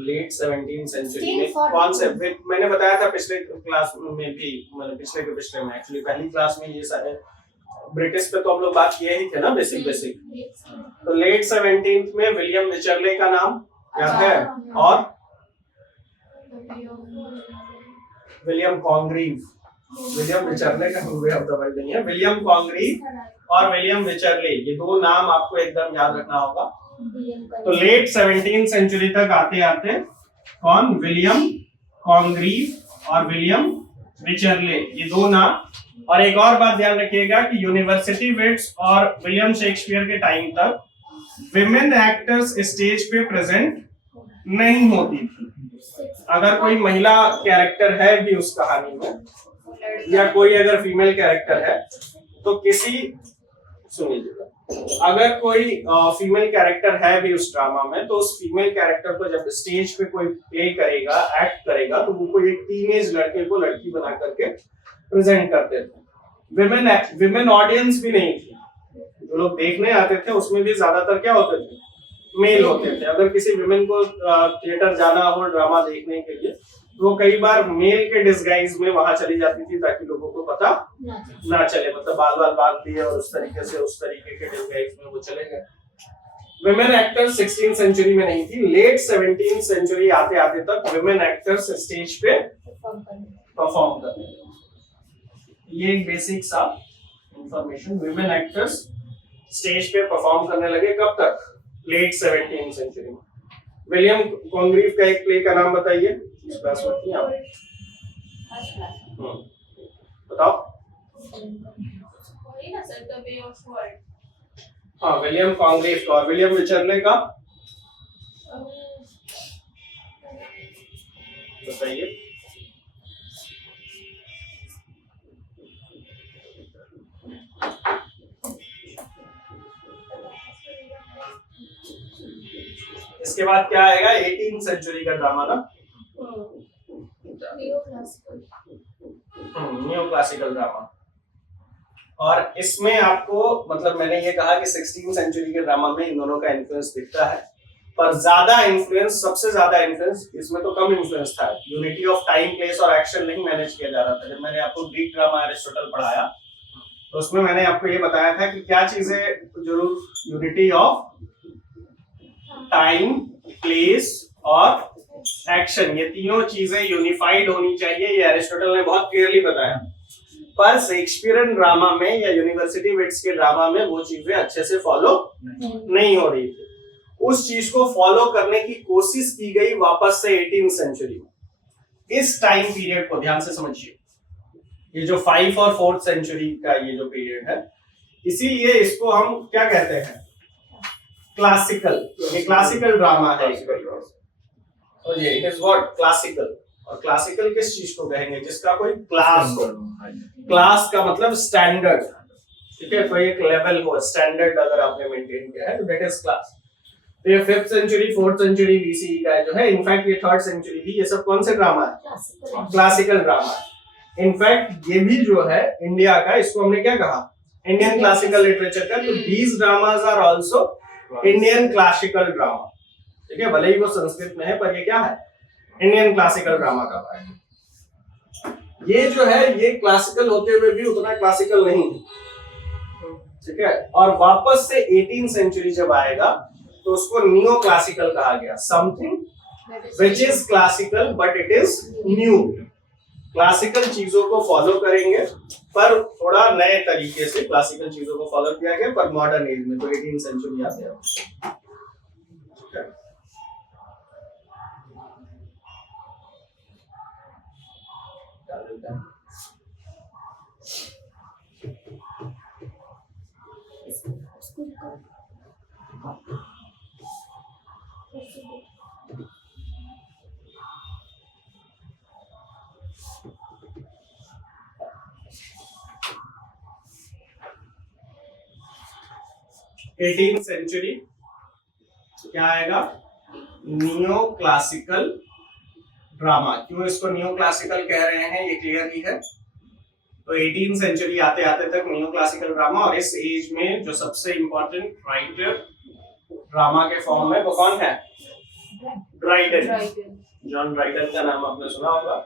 लेट 17th सेंचुरी में 1642 कौन से, मैंने बताया था पिछले क्लास में भी, मैंने पिछले के पिछले में एक्चुअली पहली क्लास में ये सारे ब्रिटिश पे तो हम लोग बात किए ही थे ना, बेसिक बेसिक। तो लेट 17th में विलियम विचरले का नाम क्या है, और विलियम कॉन्ग्रीव, विलियम विचरले का वे ऑफ द वर्ल्ड नहीं है, विलियम कॉन्ग्रीव और विलियम विचरले, ये दो नाम आपको एकदम याद रखना होगा। तो लेट 17th सेंचुरी तक आते आते कौन, विलियम कॉन्ग्रीव और विलियम विचरले, ये दो नाम। और एक और बात ध्यान रखिएगा कि यूनिवर्सिटी विट्स और विलियम शेक्सपियर के टाइम तक विमेन एक्टर्स स्टेज पे प्रेजेंट नहीं होती थी। अगर कोई महिला कैरेक्टर है भी उस कहानी में, या कोई अगर फीमेल कैरेक्टर है, तो किसी, सुनिएगा, अगर कोई फीमेल कैरेक्टर है भी उस ड्रामा में, तो उस फीमेल कैरेक्टर को जब स्टेज पे कोई प्ले करेगा, एक्ट करेगा, तो वो कोई एक टीनेज लड़के को लड़की बना करके प्रेजेंट करते थे। विमेन ऑडियंस भी नहीं थी, जो लोग देखने आते थे उसमें भी ज्यादातर क्या होते थे, मेल होते थे। अगर किसी विमेन को थिएटर जाना हो ड्रामा देखने के लिए, तो कई बार मेल के डिस्गाइज में वहां चली जाती थी, ताकि लोगों को पता ना चले, मतलब बाल बाल बांध दिए और उस तरीके से, उस तरीके के डिस्गाइज में वो चले गए। विमेन एक्टर्स 16th सेंचुरी में नहीं थी। लेट 17th सेंचुरी आते आते तक विमेन एक्टर्स स्टेज पे परफॉर्म करने, ये एक बेसिक सा इंफॉर्मेशन, विमेन एक्टर्स स्टेज पे परफॉर्म करने लगे। कब तक, लेट 17th सेंचुरी में। विलियम कॉन्ग्रीव का एक प्ले का नाम बताइए, इस क्लास में थी आप, बताओ। वही ना sir, the way of word. हाँ, विलियम कॉन्ग्रीव का। और विलियम विचरले का बताइए। इसके बाद क्या आएगा, 18th सेंचुरी का ड्रामा ना, न्यू क्लासिकल ड्रामा। और इसमें आपको, मतलब मैंने ये कहा कि 16th सेंचुरी के ड्रामा में इन दोनों का इन्फ्लुएंस दिखता है, पर ज्यादा इन्फ्लुएंस, सबसे ज्यादा इन्फ्लुएंस इसमें तो कम इन्फ्लुएंस था। यूनिटी ऑफ टाइम, प्लेस और एक्शन नहीं मैनेज किया जा रहा था। जब मैंने आपको ग्रीक ड्रामा एरिस्टोटल पढ़ाया, तो उसमें मैंने आपको ये बताया था कि क्या चीजें जरूर, यूनिटी ऑफ टाइम, प्लेस और एक्शन, ये तीनों चीजें यूनिफाइड होनी चाहिए, ये एरिस्टोटल ने बहुत क्लियरली बताया। पर शेक्सपियरियन ड्रामा में या यूनिवर्सिटी विट्स के ड्रामा में वो चीजें अच्छे से फॉलो नहीं हो रही थी। उस चीज को फॉलो करने की कोशिश की गई वापस से 18th सेंचुरी में। इस टाइम पीरियड को ध्यान से समझिए, ये जो 5 और 4th सेंचुरी का ये जो पीरियड है, इसीलिए इसको हम क्या कहते हैं, क्लासिकल। ये क्लासिकल ड्रामा है, तो ये इट इज व्हाट, क्लासिकल। और क्लासिकल किस चीज को कहेंगे, जिसका कोई क्लास हो। क्लास का मतलब स्टैंडर्ड, ठीक है, कोई एक लेवल हो, स्टैंडर्ड अगर आपने मेंटेन किया है, तो दैट इज क्लास। तो ये 5th century, 4th century BCE का जो है, इनफैक्ट ये 3rd सेंचुरी भी, ये सब कौन से ड्रामा है, क्लासिकल ड्रामा है। इनफैक्ट ये भी जो है इंडिया का, इसको हमने क्या कहा, इंडियन क्लासिकल लिटरेचर का। तो these dramas are also Indian classical drama, ठीक है, भले ही वो संस्कृत में है, पर ये क्या है, इंडियन क्लासिकल ड्रामा का पार्ट है। ये जो है, ये क्लासिकल होते हुए भी उतना क्लासिकल नहीं है, ठीक है। और वापस से 18th सेंचुरी जब आएगा, तो उसको नियो क्लासिकल कहा गया, something which is classical but it is new. Classical चीजों को फॉलो करेंगे, पर थोड़ा नए तरीके से क्लासिकल चीजों को फॉलो किया गया, पर मॉडर्न एज में। तो 18th सेंचुरी आते हैं। एटीन सेंचुरी क्या आएगा, नियो क्लासिकल ड्रामा। क्यों इसको नियो क्लासिकल कह रहे हैं, ये क्लियर ही है। तो 18 सेंचुरी आते आते तक नियो क्लासिकल ड्रामा, और इस एज में जो सबसे इंपॉर्टेंट राइटर ड्रामा के फॉर्म में वो कौन है? ड्राइडन। जॉन ड्राइडन का नाम आपने सुना होगा।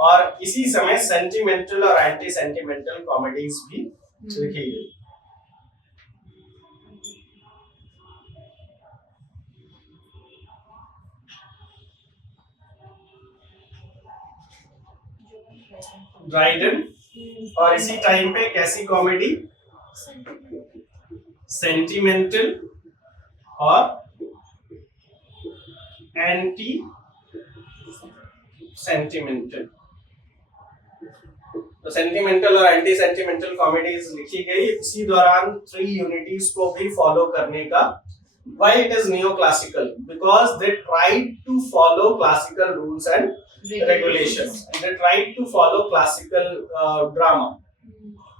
और इसी समय सेंटिमेंटल और एंटी सेंटिमेंटल कॉमेडीज भी लिखी गई। ड्राइडन। और इसी टाइम पे कैसी कॉमेडी? सेंटिमेंटल और एंटी सेंटिमेंटल। तो सेंटिमेंटल और एंटी सेंटिमेंटल कॉमेडीज लिखी गई। इसी दौरान 3 यूनिटीज को भी फॉलो करने का। Why it is neoclassical? Because they tried to follow classical rules and regulations. And they tried to follow classical drama.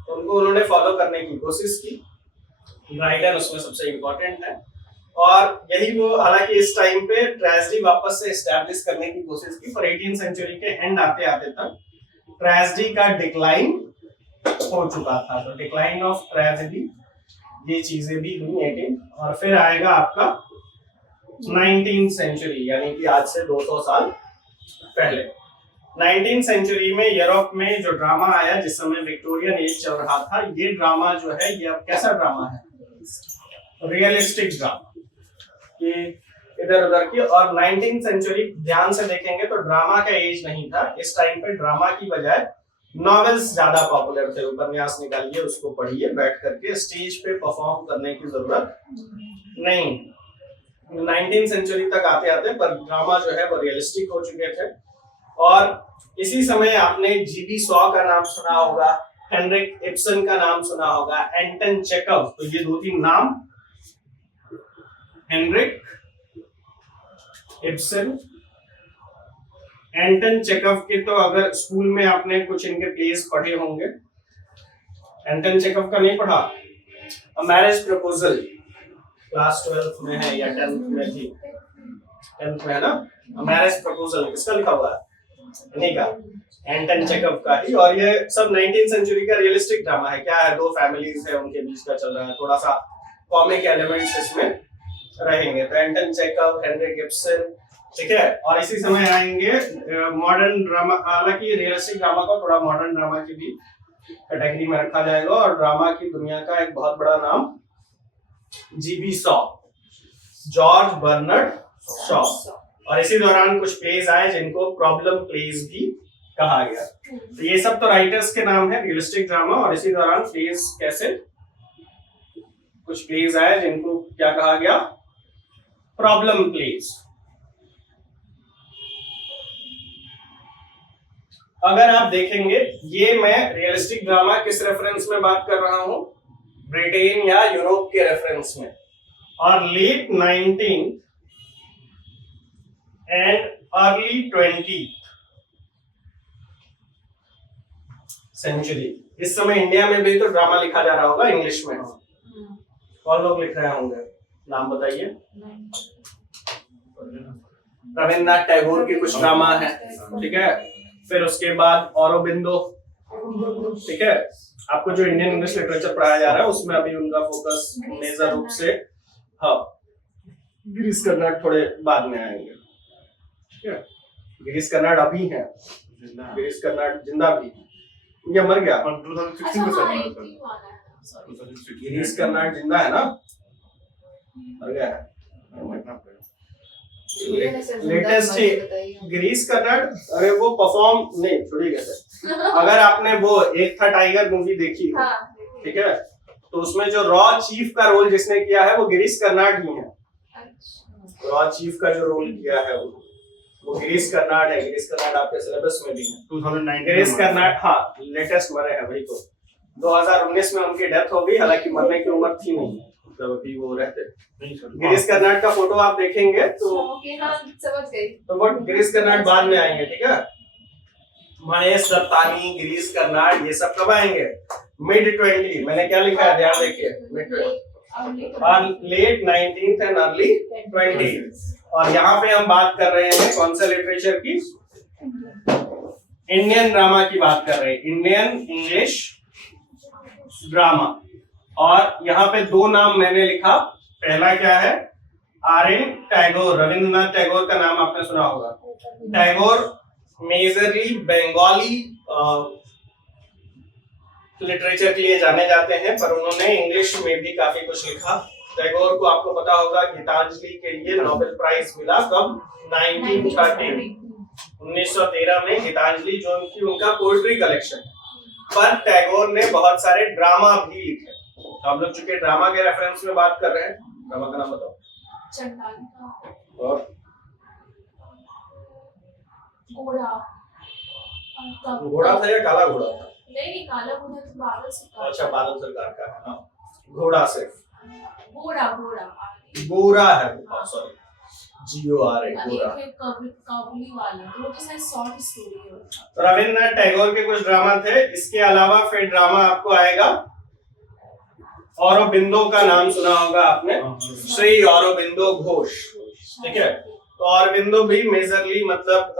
उनको उन्होंने फॉलो करने की कोशिश की। ड्राइडन उसमें सबसे इम्पोर्टेंट है। और यही वो, हालांकि इस टाइम पे ट्रेजेडी वापस से एस्टैब्लिश करने की कोशिश की, पर 18 सेंचुरी के एंड आते आते तक ट्रेजेडी का डिक्लाइन हो चुका था। तो डिक्लाइन ऑफ ट्रेजेडी, ये चीजें भी हुई 18। और फिर आएगा आपका 19th सेंचुरी, यानी कि आज से 200 साल पहले। 19th सेंचुरी में यूरोप में जो ड्रामा आया, जिस समय विक्टोरियन एज चल रहा था, ये ड्रामा जो है ये अब कैसा ड्रामा है? रियलिस्टिक ड्रामा, कि इधर उधर की। और 19th सेंचुरी ध्यान से देखेंगे तो ड्रामा का एज नहीं था। इस टाइम पे ड्रामा की बजाय नॉवेल्स ज्यादा पॉपुलर थे। उपन्यास निकालिए, उसको पढ़िए बैठ करके, स्टेज पे परफॉर्म करने की जरूरत नहीं। 19th सेंचुरी तक आते आते पर ड्रामा जो है वो रियलिस्टिक हो चुके थे। और इसी समय आपने जीबी शॉ का नाम सुना होगा, हेनरिक इब्सन का नाम सुना होगा, एंटन चेखव। तो ये 2-3 नाम, हेनरिक इब्सन, एंटन चेखव के, तो अगर स्कूल में आपने कुछ इनके प्लेस पढ़े होंगे। एंटन चेखव का नहीं पढ़ा? A marriage proposal class 12th में है या 10th में थी? 10th में है ना। अ मैरिज प्रपोजल किसका लिखा हुआ है? इन्हीं का, एंटन चेखव का ही। और ये सब 19th सेंचुरी का रियलिस्टिक ड्रामा है। क्या है? 2 फैमिलीज है, उनके बीच का चल रहा है, थोड़ा सा कॉमिक एलिमेंट्स इसमें रहेंगे। तो एंटन चेखव, हेनरिक इब्सन, ठीक है। और इसी समय आएंगे मॉडर्न ड्रामा। हालांकि रियलिस्टिक ड्रामा को थोड़ा मॉडर्न ड्रामा की भी कैटेगरी में रखा जाएगा। और ड्रामा की दुनिया का एक बहुत बड़ा नाम GB Shaw, George Bernard Shaw. और इसी दौरान कुछ प्लेज आए जिनको प्रॉब्लम प्लेज भी कहा गया। तो ये सब तो राइटर्स के नाम है, रियलिस्टिक ड्रामा। और इसी दौरान प्लेज कैसे, कुछ प्लेज आए जिनको क्या कहा गया? Problem plays. अगर आप देखेंगे, ये मैं रियलिस्टिक ड्रामा किस रेफरेंस में बात कर रहा हूं? ब्रिटेन या यूरोप के रेफरेंस में। और late 19th and early 20th century. इस समय इंडिया में भी तो ड्रामा लिखा जा रहा होगा इंग्लिश में। कौन लोग लिख रहे होंगे? नाम बताइए। रविन्द्रनाथ टैगोर की कुछ ड्रामा है, ठीक है। फिर उसके बाद औरोबिंदो, ठीक है। आपको जो इंडियन इंग्लिश लिटरेचर पढ़ाया जा रहा है उसमें अभी उनका फोकस मेजर रूप से, हाँ, गिरीश कर्नाड थोड़े बाद में आएंगे, ठीक है। गिरीश कर्नाड अभी है, गिरीश कर्नाड जिंदा भी है या मर गया? 2016 में गिरीश कर्नाड जिंदा है ना, मर गया है। लेटेस्ट गिरीश कर्नाड, अरे वो परफॉर्म नहीं, छोड़िए कैसे। अगर आपने वो एक था टाइगर मूवी देखी हो, ठीक है, तो उसमें जो रॉ चीफ का रोल जिसने किया है वो गिरीश कर्नाड ही है। रॉ चीफ का जो रोल किया है वो गिरीश कर्नाड है। गिरीश कर्नाड आपके सिलेबस में भी है। 2009 गिरीश कर्नाड, हाँ, लेटेस्ट मरे हैं वही। तो 2019 में उनकी डेथ हो गई, हालांकि मरने की उम्र थी नहीं, मतलब अभी वो रहते। गिरीश कर्नाड का फोटो आप देखेंगे तो वो गिरीश कर्नाड बाद में आएंगे, ठीक है। महेश दत्तानी, गिरीश कर्नाड, ये सब कब आएंगे? मिड 20। मैंने क्या लिखा है ध्यान देखिए, मिड 20 और लेट 19th एंड अर्ली 20। और यहाँ पे हम बात कर रहे हैं कौन से लिटरेचर की? इंडियन ड्रामा की बात कर रहे हैं, इंडियन इंग्लिश ड्रामा। और यहाँ पे दो नाम मैंने लिखा, पहला क्या है, आर.एन. टैगोर, रविंद्रनाथ टैगोर का नाम आपने सुना होगा। टैगोर मेजरली बंगाली लिटरेचर के लिए जाने जाते हैं, पर उन्होंने इंग्लिश में भी काफी कुछ लिखा। टैगोर को आपको पता होगा गीतांजलि के लिए नोबेल प्राइज मिला, कब, 1913 में गीतांजलि, जो उनका पोएट्री कलेक्शन। पर टैगोर ने बहुत सारे ड्रामा भी लिखे। तो हम लोग चूंकि ड्रामा के रेफरेंस में बात कर रहे हैं, ड्रामा का नाम बताओ। चंडालिका, और घोड़ा था या काला घोड़ा था? नहीं, काला घोड़ा तो बादल सरकार। अच्छा, बादल सरकार का है ना। घोड़ा सिर्फ घोड़ा गोरा है, सॉरी, GORA, गोरा। काबुली वाला, वो तो शायद शॉर्ट स्टोरी है। तो रविंद्रनाथ टैगोर के कुछ ड्रामा थे। इसके अलावा फिर ड्रामा आपको आएगा, औरोबिंदो का नाम सुना होगा आपने, श्री औरोबिंदो घोष, ठीक है। तो औरोबिंदो भी मेजरली मतलब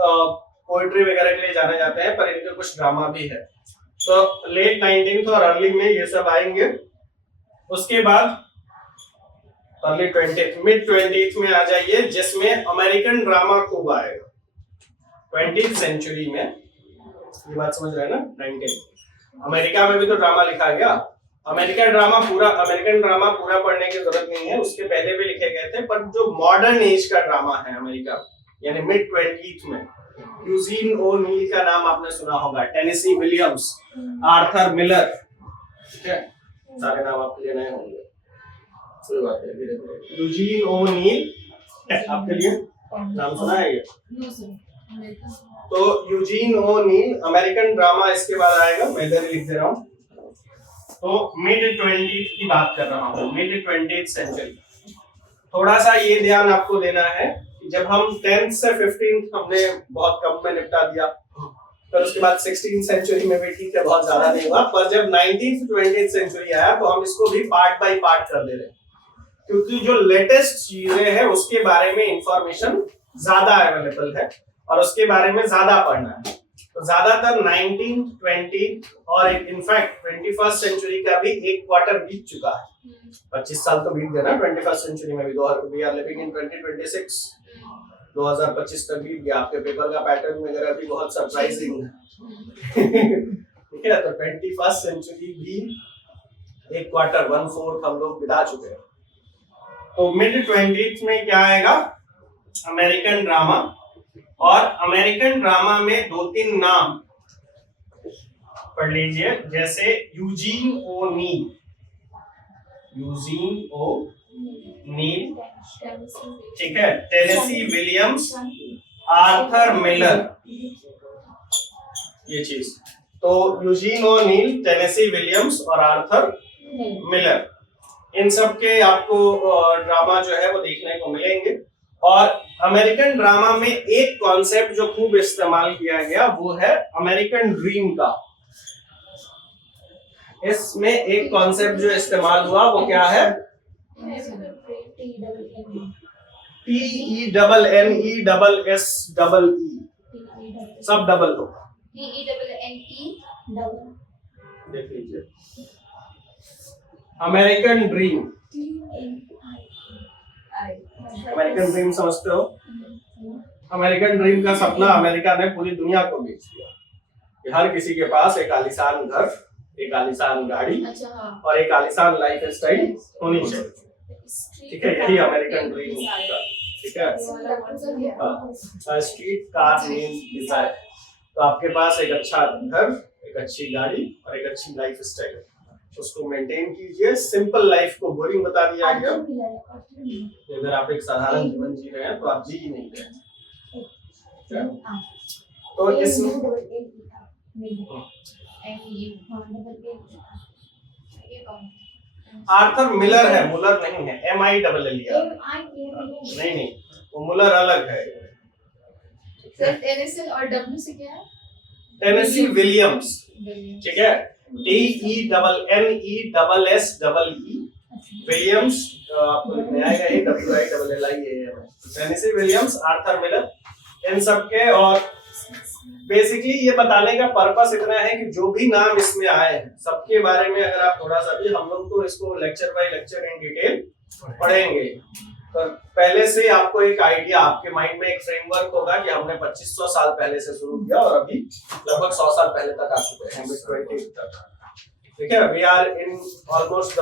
पोएट्री वगैरह के लिए जाने जाते हैं, पर इनके कुछ ड्रामा भी है। तो लेट 19th और अर्ली में ये सब आएंगे। उसके बाद अर्ली 20th, मिड 20th में आ जाइए, जिसमें अमेरिकन ड्रामा खूब आएगा 20th सेंचुरी में। ये बात समझ रहे हैं ना? 19 अमेरिका में भी तो ड्रामा लिखा गया। अमेरिकन ड्रामा पूरा पढ़ने की जरूरत नहीं है, उसके पहले भी लिखे गए थे। पर जो मॉडर्न एज का ड्रामा है अमेरिका, यानी मिड 20th में, यूजीन ओ नील का नाम आपने सुना होगा, टेनेसी विलियम्स, आर्थर मिलर, ठीक है, सारे नाम आपके लिए नए होंगे। कोई बात नहीं, धीरे धीरे। यूजीन ओ नील आपके लिए नाम सुना है ये? तो यूजीन ओ नील, अमेरिकन ड्रामा इसके बाद आएगा, मैं इधर लिख दे रहा हूँ। तो मिड 20th की बात कर रहा हूँ, मिड 20th सेंचुरी। थोड़ा सा ये ध्यान आपको देना है कि जब हम 10th से 15th हमने बहुत कम में निपटा दिया, फिर उसके बाद 16th सेंचुरी में भी ठीक है, बहुत ज्यादा नहीं हुआ। पर जब 19th 20th सेंचुरी आया तो हम इसको भी पार्ट बाय पार्ट कर दे रहे हैं, क्योंकि जो लेटेस्ट चीजें हैं उसके बारे में इंफॉर्मेशन ज्यादा अवेलेबल है और उसके बारे में ज्यादा पढ़ना है। तो ज्यादातर 19th, 20th और इनफैक्ट 21st सेंचुरी का भी एक क्वार्टर बीत चुका है। 25 साल तो बीत गया ना 21st सेंचुरी में भी। वी आर लिविंग इन 2026, 2025 तक बीत गया। आपके पेपर का पैटर्न वगैरह भी बहुत सरप्राइजिंग है। ठीक है, तो 21st सेंचुरी भी एक क्वार्टर, 1/4 हम लोग बिता चुके हैं। तो मिड 20th में क्या आएगा, अमेरिकन ड्रामा। और अमेरिकन ड्रामा में 2-3 नाम पढ़ लीजिए, जैसे यूजीन ओ नील, ठीक है, टेनेसी विलियम्स, आर्थर मिलर, ये चीज। तो यूजीन ओ नील, टेनेसी विलियम्स और आर्थर मिलर, इन सब के आपको ड्रामा जो है वो देखने को मिलेंगे। और अमेरिकन ड्रामा में एक कॉन्सेप्ट जो खूब इस्तेमाल किया गया वो है अमेरिकन ड्रीम का। इसमें एक कॉन्सेप्ट जो इस्तेमाल हुआ वो क्या है, TENNESSEE, सब डबल हो, देख लीजिए, अमेरिकन ड्रीम। अमेरिकन ड्रीम समझते हो? अमेरिकन ड्रीम का सपना अमेरिका ने पूरी दुनिया को बेच दिया कि हर किसी के पास एक आलीशान घर, एक आलीशान गाड़ी और एक आलीशान लाइफ स्टाइल होनी चाहिए। ठीक है, यही अमेरिकन ड्रीम का, ठीक है। Street car means desire. तो आपके पास एक अच्छा घर, एक अच्छी गाड़ी और एक अच्छी लाइफ स्टाइल, उसको मेंटेन कीजिए। सिंपल लाइफ को बोरिंग बता दिया गया। अगर आप एक साधारण जीवन जी रहे हैं तो आप जी ही नहीं रहे। तो इसमें आर्थर मिलर है, मुलर नहीं है, MILLER। नहीं, वो मुलर अलग है। टेनेसी विलियम्स, ठीक है, TENNESSEE विलियम्स, आपको लिखने आएगा WILLIAMS। Tennessee Williams, Arthur Miller, इन सब के। और बेसिकली ये बताने का पर्पस इतना है कि जो भी नाम इसमें आए हैं सबके बारे में अगर आप थोड़ा सा भी, हम लोग तो इसको lecture by lecture in detail पढ़ेंगे, तो पहले से आपको एक आइडिया, आपके माइंड में एक फ्रेमवर्क होगा कि हमने 2500 साल पहले से शुरू किया और अभी लगभग 100 साल पहले तक आ चुके हैं, मिड 20 तक। ठीक है, वी आर इन ऑलमोस्ट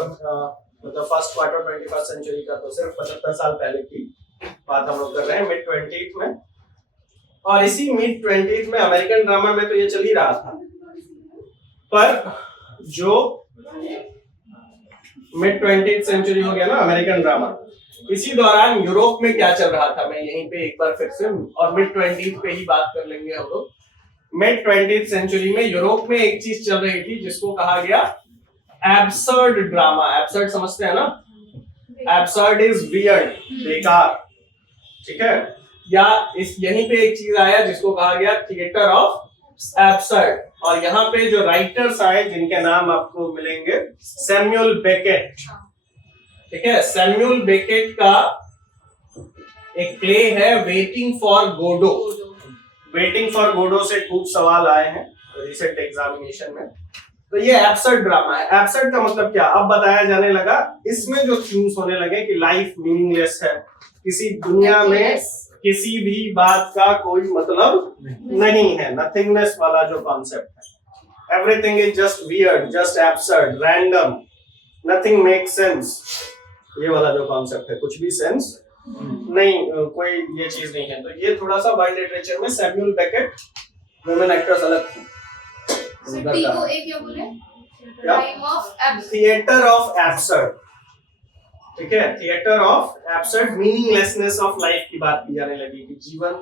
मतलब फर्स्ट क्वार्टर 21st सेंचुरी का, तो सिर्फ 75 साल पहले की बात हम लोग कर रहे हैं, मिड 20th में। और इसी मिड 20th में अमेरिकन ड्रामा में तो ये चल ही रहा था, पर जो मिड 20th सेंचुरी हो गया ना अमेरिकन ड्रामा, इसी दौरान यूरोप में क्या चल रहा था, मैं यहीं पे एक बार फिर से और मिड 20th पे ही बात कर लेंगे हम लोग। मिड 20th सेंचुरी में यूरोप में एक चीज चल रही थी जिसको कहा गया एब्सर्ड ड्रामा। एब्सर्ड समझते हैं ना, एब्सर्ड इज वियर्ड, बेकार। ठीक है, या इस यहीं पे एक चीज आया जिसको कहा गया थिएटर ऑफ एब्सर्ड, और यहाँ पे जो राइटर्स आए जिनके नाम आपको मिलेंगे, सैमुअल बेकेट। ठीक है, सैमुअल बेकेट का एक प्ले है waiting for Godot. Waiting for Godot से खूब सवाल आए हैं रिसेंट एग्जामिनेशन में। तो ये एब्सर्ड ड्रामा है। एब्सर्ड का मतलब क्या, अब बताया जाने लगा। इसमें जो थीम्स होने लगे कि लाइफ मीनिंगलेस है, किसी दुनिया में किसी भी बात का कोई मतलब नहीं है, नथिंगनेस वाला जो कॉन्सेप्ट है, everything is just weird, just absurd, random, nothing make sense, ये वाला जो कॉन्सेप्ट है, कुछ भी सेंस नहीं, कोई ये चीज नहीं है। तो ये थोड़ा सा वर्ल्ड लिटरेचर में सैमुअल बेकेट, वुमेन एक्टर्स अलग थी, थिएटर ऑफ एब्सर्ड। ठीक है, theatre of absurd, meaninglessness of life की बात की जाने लगी कि जीवन,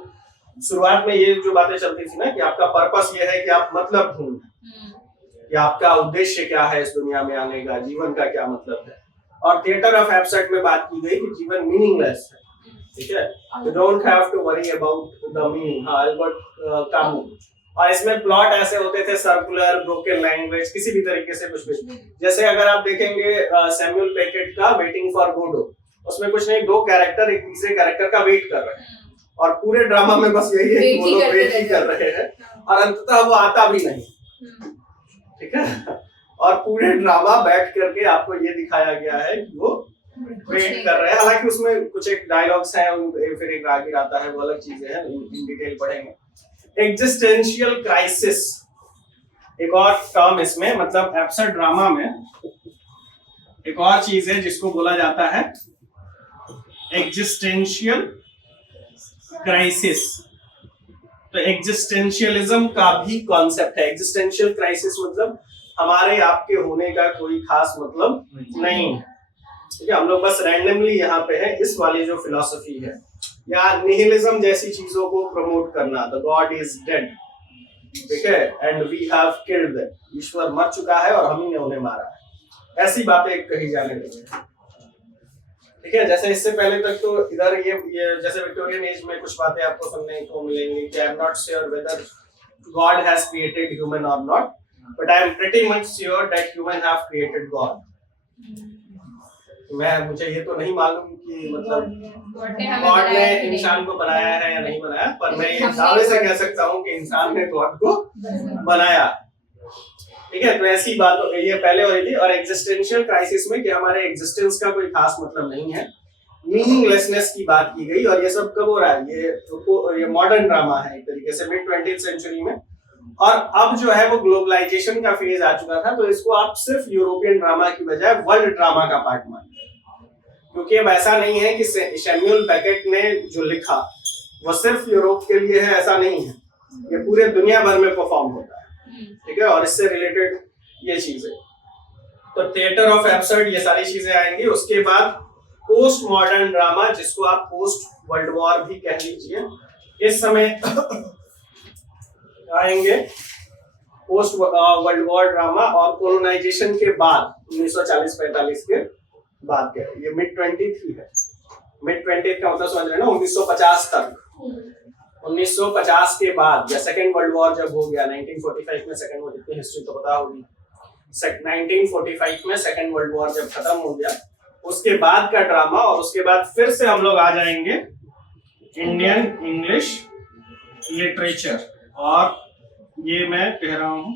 शुरुआत में ये जो बातें चलती थी ना कि आपका पर्पस ये है कि आप मतलब ढूंढें कि आपका उद्देश्य क्या है इस दुनिया में आने का, जीवन का क्या मतलब है। और थिएटर ऑफ एब्सर्ड में बात की गई कि जीवन मीनिंगलेस है। ठीक है, you don't have to worry about the meaning. हाँ, अल्बर्ट कामू। और इसमें प्लॉट ऐसे होते थे सर्कुलर, ब्रोकन लैंग्वेज, किसी भी तरीके से कुछ भी। जैसे अगर आप देखेंगे सैमुअल बेकेट का वेटिंग फॉर गोडो, उसमें कुछ नहीं, दो कैरेक्टर एक तीसरे कैरेक्टर का वेट कर रहे हैं, और पूरे ड्रामा में बस यही है कि वो लोग वेट ही कर रहे हैं, और अंततः वो आता भी नहीं। ठीक है, और पूरे ड्रामा बैठ करके आपको ये दिखाया गया है कि वो वेट कर रहे हैं। हालांकि उसमें कुछ एक डायलॉग्स हैं, फिर एक रागिर आता है, वो अलग चीजें हैं, इन डिटेल पढ़ेंगे। एग्जिस्टेंशियल क्राइसिस एक और टर्म इसमें, मतलब एब्सर्ड ड्रामा में एक और चीज है जिसको बोला जाता है एग्जिस्टेंशियल क्राइसिस। तो एग्जिस्टेंशियलिज्म का भी कॉन्सेप्ट है। एग्जिस्टेंशियल क्राइसिस मतलब हमारे आपके होने का कोई खास मतलब नहीं है। ठीक है, हम लोग बस रैंडमली यहाँ पे है। इस वाली जो फिलॉसफी है, या निहिलिज्म जैसी चीजों को प्रमोट करना, द गॉड इज डेड, ठीक है, and we have killed them, ईश्वर मर चुका है और हम ही ने उन्हें मारा है, ऐसी बातें कही जाने लगी। ठीक है, जैसे इससे पहले तक तो इधर ये जैसे विक्टोरियन एज में कुछ बातें आपको सुनने को मिलेंगी कि I am not sure whether God has created human और not, but I am pretty much sure that human have created God. मुझे ये तो नहीं मालूम कि मतलब गॉड ने इंसान को बनाया है या नहीं बनाया, पर मैं ये दावे से कह सकता हूँ कि इंसान ने गॉड को बनाया। ठीक है, तो ऐसी बात ये पहले हो रही थी। और एग्जिस्टेंशियल क्राइसिस में कि हमारे एग्जिस्टेंस का कोई खास मतलब नहीं है, मीनिंगलेसनेस की बात की गई। और ये सब कब हो रहा है, ये मॉडर्न ड्रामा है एक तरीके से, मिड 20th सेंचुरी में। और अब जो है वो ग्लोबलाइजेशन का फेज आ चुका था, तो इसको आप सिर्फ यूरोपियन ड्रामा की बजाय वर्ल्ड ड्रामा का पार्ट मानिए, क्योंकि अब ऐसा नहीं है कि सैमुअल बेकेट ने जो लिखा वो सिर्फ यूरोप के लिए है, ऐसा नहीं है, ये पूरे दुनिया भर में परफॉर्म होता है। ठीक है, और इससे रिलेटेड ये चीजें, तो थिएटर ऑफ एब्सर्ड, ये सारी चीजें आएंगी। उसके बाद पोस्ट मॉडर्न ड्रामा, जिसको आप पोस्ट वर्ल्ड वॉर भी कह लीजिए, इस समय आएंगे पोस्ट वर्ल्ड वॉर ड्रामा। और कोलोनाइजेशन के बाद 1940-45 के बाद के, ये मिड 20th ही है। मिड 20th का मतलब समझ रहे हैं ना, 1950 तक। 1950 के बाद या सेकेंड वर्ल्ड वॉर जब हो गया 1945 में, सेकेंड वर्ल्ड, इतनी हिस्ट्री तो पता होगी, 1945 में सेकेंड वर्ल्ड वॉर जब खत्म हो गया, उसके बाद का ड्रामा। और उसके बाद फिर से हम लोग आ जाएंगे इंडियन इंग्लिश लिटरेचर। और ये मैं कह रहा हूँ,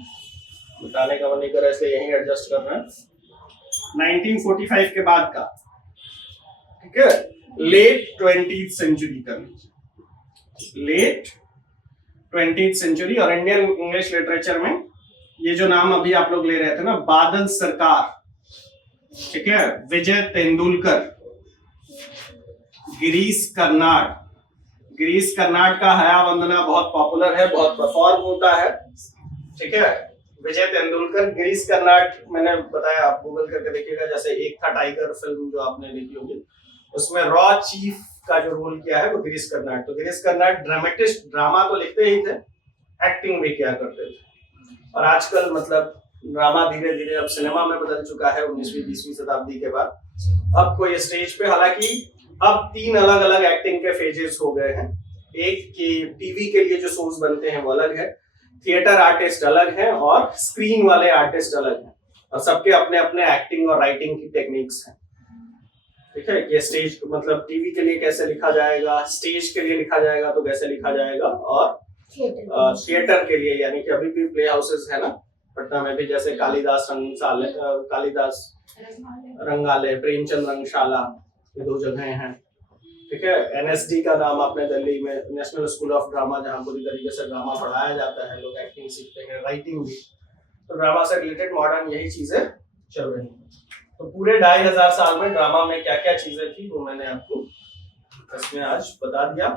बताने का मन नहीं कर रहा इसलिए यहीं एडजस्ट कर रहे हैं। 1945 के बाद का, ठीक है, लेट 20th सेंचुरी कर लीजिए, लेट 20th सेंचुरी। और इंडियन इंग्लिश लिटरेचर में ये जो नाम अभी आप लोग ले रहे थे ना, बादल सरकार, ठीक है, विजय तेंदुलकर, गिरीश कर्नाड। गिरीश कर्नाड का हया वंदना बहुत पॉपुलर है, बहुत परफॉर्म होता है, ठीक है। विजय तेंदुलकर, गिरीश कर्नाड, मैंने बताया, आप गूगल करके देखिएगा। जैसे एक था टाइगर फिल्म जो आपने देखी होगी, उसमें रॉ चीफ का जो रोल किया है वो गिरीश कर्नाड। तो गिरीश कर्नाड ड्रामेटिस्ट, ड्रामा तो लिखते ही थे, एक्टिंग भी किया करते थे। और आजकल मतलब ड्रामा धीरे धीरे अब सिनेमा में बदल चुका है 19वीं 20वीं शताब्दी के बाद। अब कोई स्टेज पे, हालांकि अब 3 अलग अलग एक्टिंग के फेजेस हो गए हैं। एक की टीवी के लिए जो शोज बनते हैं वो अलग है, थिएटर आर्टिस्ट अलग हैं और स्क्रीन वाले आर्टिस्ट अलग हैं, और सबके अपने अपने एक्टिंग और राइटिंग की टेक्निक्स हैं, ठीक है। ये स्टेज मतलब टीवी के लिए कैसे लिखा जाएगा, स्टेज के लिए लिखा जाएगा तो कैसे लिखा जाएगा, और थिएटर के लिए, यानी कि अभी भी प्ले हाउसेस है ना पटना में भी, जैसे कालिदास रंगालय, प्रेमचंद रंगशाला, ये 2 जगहें हैं, ठीक है। एनएसडी का नाम आपने दिल्ली में, नेशनल स्कूल ऑफ ड्रामा, जहाँ पूरी तरीके से ड्रामा पढ़ाया जाता है, लोग एक्टिंग सीखते हैं, राइटिंग भी। तो ड्रामा से रिलेटेड मॉडर्न यही चीजें चल रही हैं। तो पूरे 2500 साल में ड्रामा में क्या क्या चीजें थी वो मैंने आपको इसमें आज बता दिया।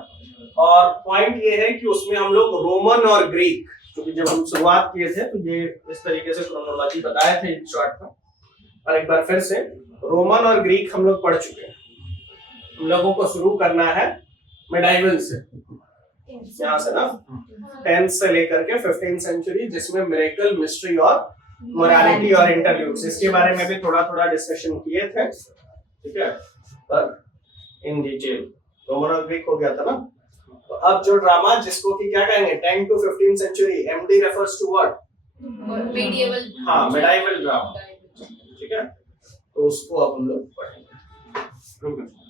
और पॉइंट ये है कि उसमें हम लोग रोमन और ग्रीक, क्योंकि जब हम शुरुआत किए थे तो ये इस तरीके से क्रोनोलॉजी बताए थे शॉर्ट में, और एक बार फिर से रोमन और ग्रीक हम लोग पढ़ चुके हैं। हम लोगों को शुरू करना है मिडाइवल से, यहाँ से ना 10th से लेकर के 15th सेंचुरी, जिसमें मिरेकल, मिस्ट्री और मोरालिटी और इंटरल्यूड्स, इसके बारे में भी थोड़ा थोड़ा डिस्कशन किए थे, ठीक है, पर इन डिटेल। रोमन और ग्रीक हो गया था ना। तो अब जो ड्रामा जिसको कि क्या कहेंगे 10 to 15th century, MD refers to what, medieval, हाँ, मिडाइवल ड्रामा, ठीक है। तो उसको अब हम लोग पढ़ेंगे।